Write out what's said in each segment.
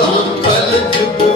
ਤਾਂ ਕਲ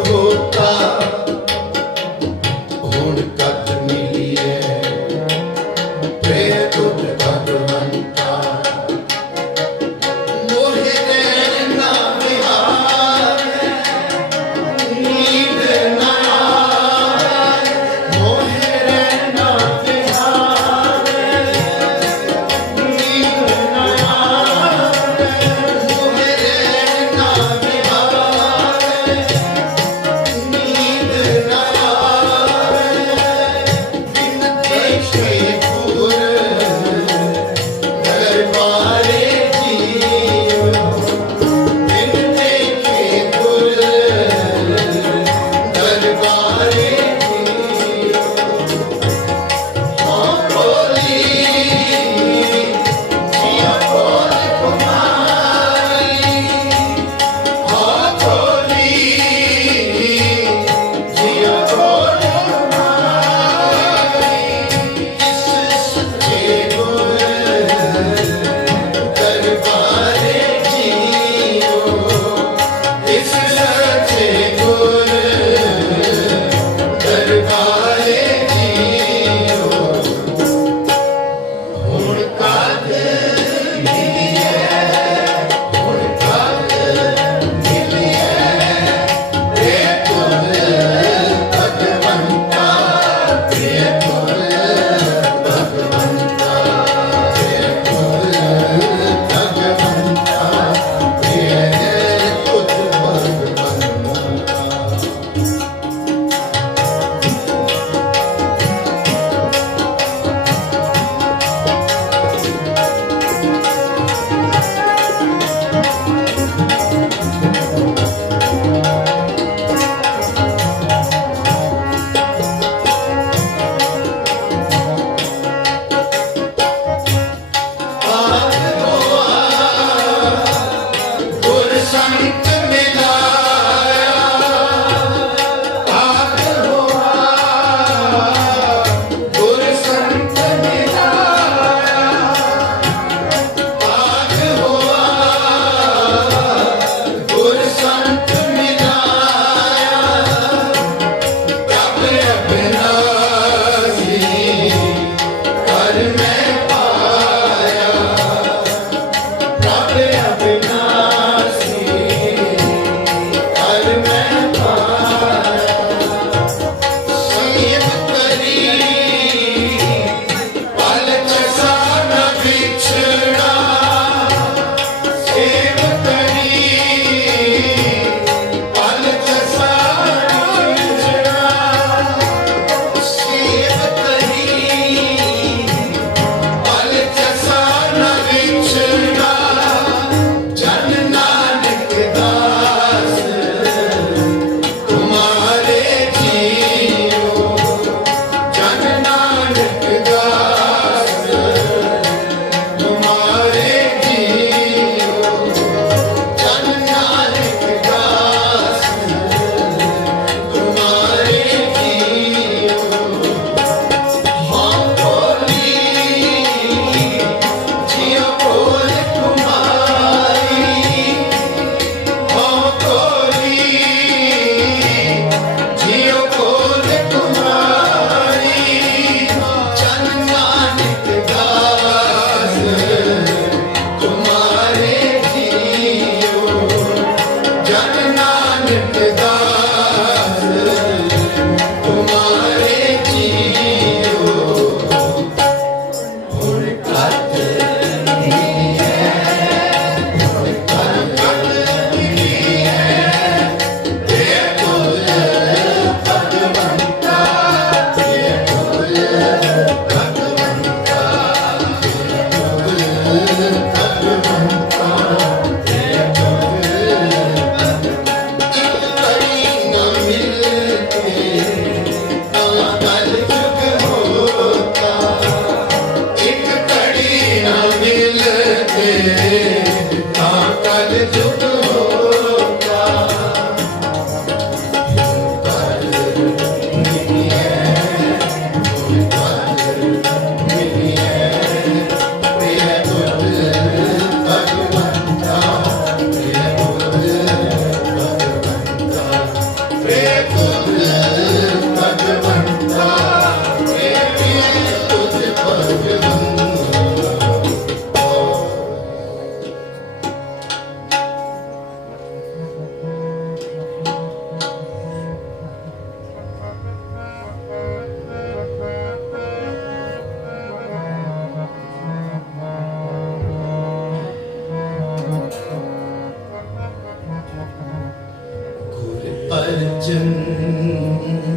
chân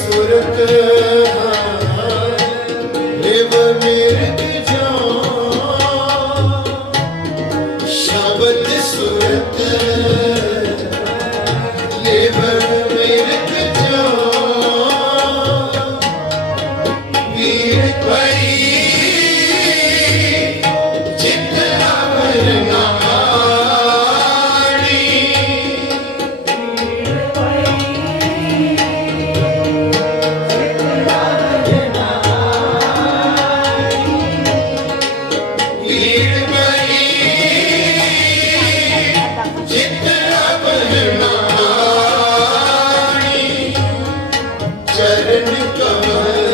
surette शरण कमल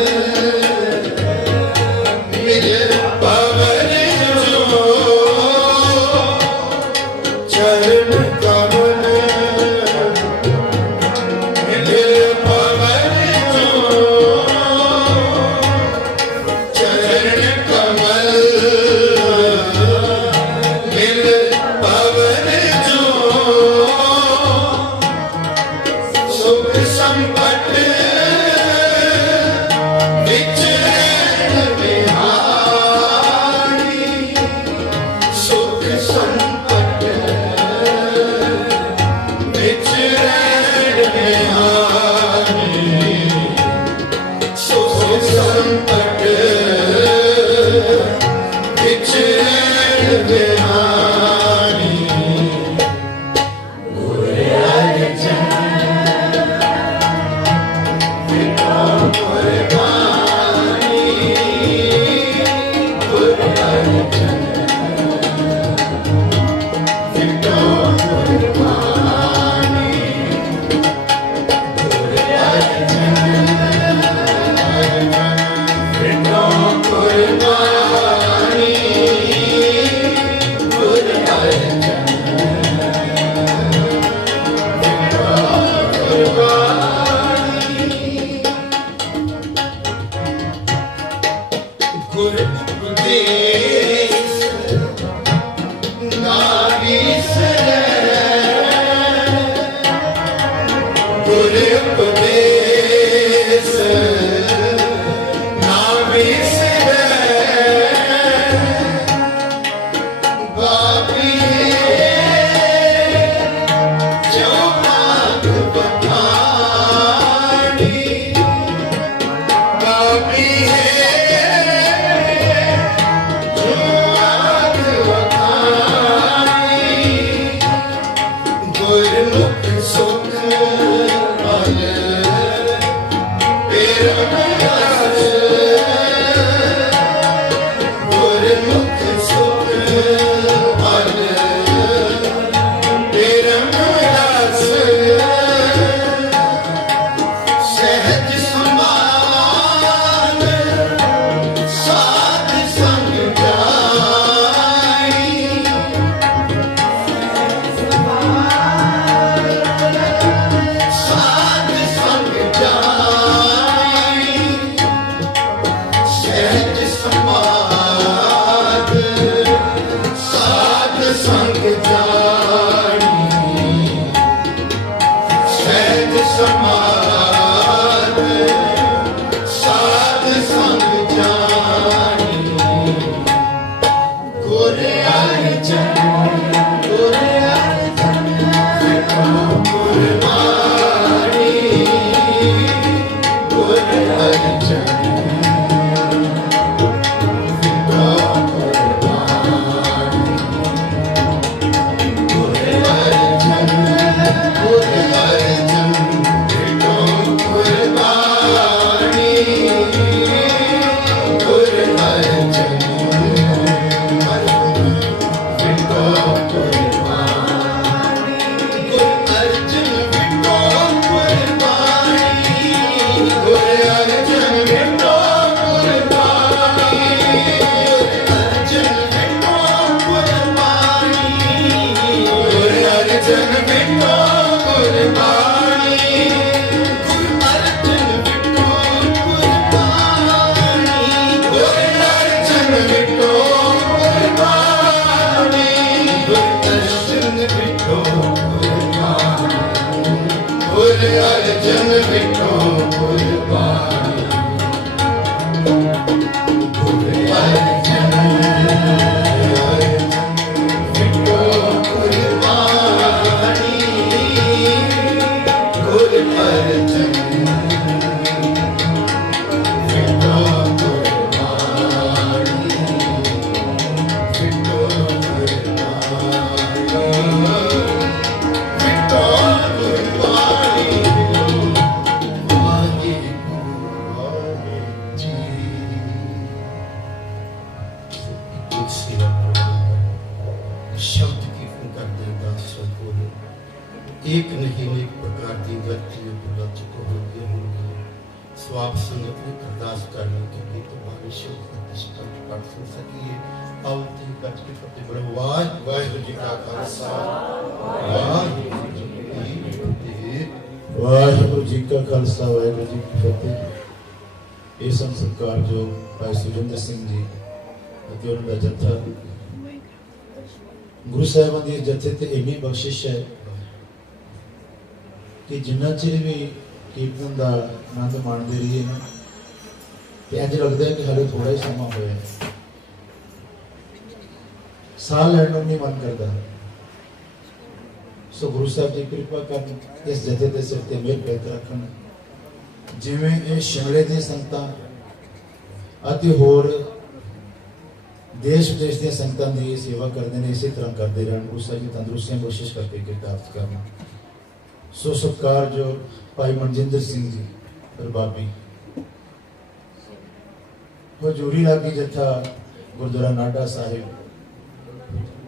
Hare Rama ਇਹ ਸੰ ਜੋ ਭਾਈ ਸੁਰਿੰਦਰ ਸਿੰਘ ਜੀ ਅਤੇ ਉਹਨਾਂ ਦਾ ਜੱਥਾ। ਗੁਰੂ ਸਾਹਿਬਾਨ ਦੀ ਜੱਥੇ ਤੇ ਇੰਨੀ ਬਖਸ਼ਿਸ਼ ਹੈ ਕਿ ਜਿੰਨਾ ਚਿਰ ਵੀ ਕੀਰਤਨ ਦਾ ਆਨੰਦ ਮਾਣਦੇ ਰਹੀਏ ਨਾ, ਤੇ ਇੰਜ ਲੱਗਦਾ ਕਿ ਹਾਲੇ ਥੋੜਾ ਹੀ ਸਮਾਂ ਹੋਇਆ ਹੈ। ਸਾਹ ਲੈਣ ਨੂੰ ਨਹੀਂ ਮਨ ਕਰਦਾ। ਸੋ ਗੁਰੂ ਸਾਹਿਬ ਜੀ ਕਿਰਪਾ ਕਰਨ ਇਸ ਜਥੇ ਦੇ ਸਿਰ ਤੇ ਮਿਹਰ ਪੈਤ ਰੱਖਣ ਜਿਵੇਂ ਇਹ ਸ਼ਿਮਲੇ ਦੀਆਂ ਸੰਗਤਾਂ ਅਤੇ ਹੋਰ ਦੇਸ਼ ਵਿਦੇਸ਼ ਦੀਆਂ ਸੰਗਤਾਂ ਦੀ ਸੇਵਾ ਕਰਦੇ ਨੇ, ਇਸੇ ਤਰ੍ਹਾਂ ਕਰਦੇ ਰਹਿਣ। ਗੁਰੂ ਸਾਹਿਬ ਜੀ ਤੰਦਰੁਸਤੀਆਂ ਕੋਸ਼ਿਸ਼ ਕਰਕੇ ਕਿਰਤਾਰਥ ਕਰਨ। ਸੋ ਸਤਿਕਾਰ ਜੋ ਭਾਈ ਮਨਜਿੰਦਰ ਸਿੰਘ ਜੀ ਰਬਾਬੀ ਹਜੂਰੀ ਲਾਗੀ ਜਥਾ ਗੁਰਦੁਆਰਾ ਨਾਡਾ ਸਾਹਿਬ।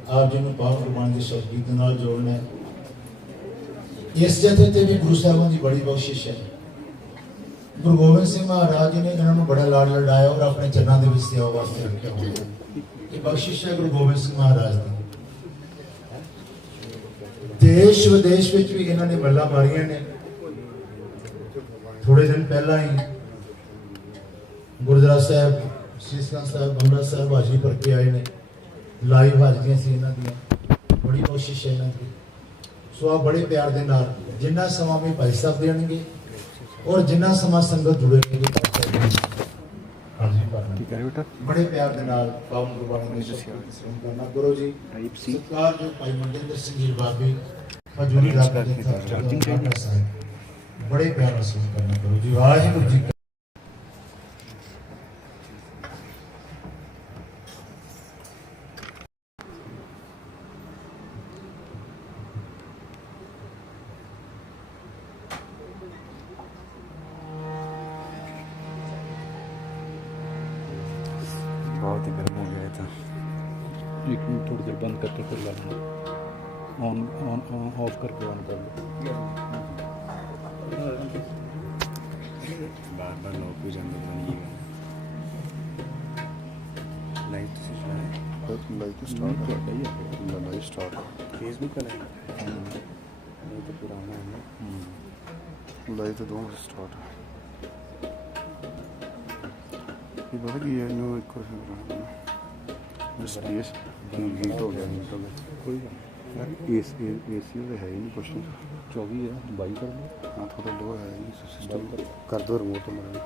ਆਪ ਜੀ ਨੂੰ ਪਾਵਨ ਗੁਰਬਾਣੀ ਦੇ ਸ਼ਬਦ ਨਾਲ ਜੋੜਨਾ ਇਸ ਜਥੇ ਤੇ ਵੀ ਗੁਰੂ ਸਾਹਿਬਾਂ ਦੀ ਬੜੀ ਬਖਸ਼ਿਸ਼ ਹੈ। ਗੁਰੂ ਗੋਬਿੰਦ ਸਿੰਘ ਮਹਾਰਾਜ ਜੀ ਨੇ ਇਹਨਾਂ ਨੂੰ ਬੜਾ ਲਾਡ ਲੜਾਇਆ ਔਰ ਆਪਣੇ ਚਰਨਾਂ ਦੇ ਵਿੱਚ ਸੇਵਾ ਵਾਸਤੇ ਰੱਖਿਆ ਹੋਇਆ। ਇਹ ਬਖਸ਼ਿਸ਼ ਹੈ ਗੁਰੂ ਗੋਬਿੰਦ ਸਿੰਘ ਮਹਾਰਾਜ ਦੀ। ਦੇਸ਼ ਵਿਦੇਸ਼ ਵਿੱਚ ਵੀ ਇਹਨਾਂ ਨੇ ਮੱਲਾਂ ਮਾਰੀਆਂ ਨੇ। ਥੋੜੇ ਦਿਨ ਪਹਿਲਾਂ ਹੀ ਗੁਰਦੁਆਰਾ ਸਾਹਿਬ ਸੀਸਗੰਜ ਸਾਹਿਬ ਬੰਗਲਾ ਸਾਹਿਬ ਹਾਜ਼ਰੀ ਭਰ ਕੇ ਆਏ ਨੇ। ਲਾਈਵ ਹਾਜ਼ਰੀਆਂ ਸੀ ਇਹਨਾਂ ਦੀਆਂ। ਬੜੀ ਕੋਸ਼ਿਸ਼ ਹੈ ਇਹਨਾਂ ਦੀ। ਸੋ ਆ ਬੜੇ ਪਿਆਰ ਦੇ ਨਾਲ ਜਿੰਨਾ ਸਮਾਂ ਵੀ ਭਾਈ ਸਾਹਿਬ ਦੇਣਗੇ ਔਰ ਜਿੰਨਾ ਸਮਾਂ ਸੰਗਤ ਠੀਕ ਹੈ ਬੇਟਾ। ਬੜੇ ਪਿਆਰ ਦੇ ਨਾਲ ਪਾਵਨ ਗੁਰਬਾਣੀ ਦੇ ਸ਼ਬਦ ਦੀ ਸਰਵਣ ਕਰਨਾ। ਗੁਰੂ ਜੀ ਟਾਈਪ ਸੀ। ਸਤਿਕਾਰ ਜੋ ਭਾਈ ਮੰਦਿਰ ਸਿੰਘ ਜੀ ਬਾਬੇ ਹਜੂਰੀ ਦਾ ਦੇ ਚਾਰਜਿੰਗ ਬੜੇ ਪਿਆਰ ਨਾਲ ਕਰਨਾ। ਗੁਰੂ ਜੀ ਵਾਹਿਗੁਰੂ ਜੀ ਲਾਈਕ ਸਟਾਰਟ ਤੁਹਾਡਾ ਹੀ। ਹੈ ਲਾਈਕ ਸਟਾਰਟ ਫੇਸਬੁੱਕ ਵਾਲਾ ਹੀ ਹੈ। ਨਹੀਂ ਤਾਂ ਪੁਰਾਣਾ ਹੈ ਨਾ। ਲਾਈਕ ਤੇ ਦੋ ਸਟਾਰਟ ਇਹ ਪਤਾ ਕੀ ਹੈ ਇਹਨੂੰ ਇੱਕ ਵਾਰ ਕਰਾਉਣਾ ਸਪੇਸ ਲੀਟ ਹੋ ਗਿਆ ਲੀਟ ਹੋ ਕੋਈ ਗੱਲ ਇਸ ਏਸੀ ਦੇ ਹੈ ਹੀ ਨਹੀਂ ਕੁਛ। 24 ਹੈ 22 ਕਰ ਲਓ। ਹਾਂ ਥੋੜਾ ਲੋ ਹੈ ਸਿਸਟਮ ਕਰ ਦੋ ਰਿਮੋਟ ਮਰਨ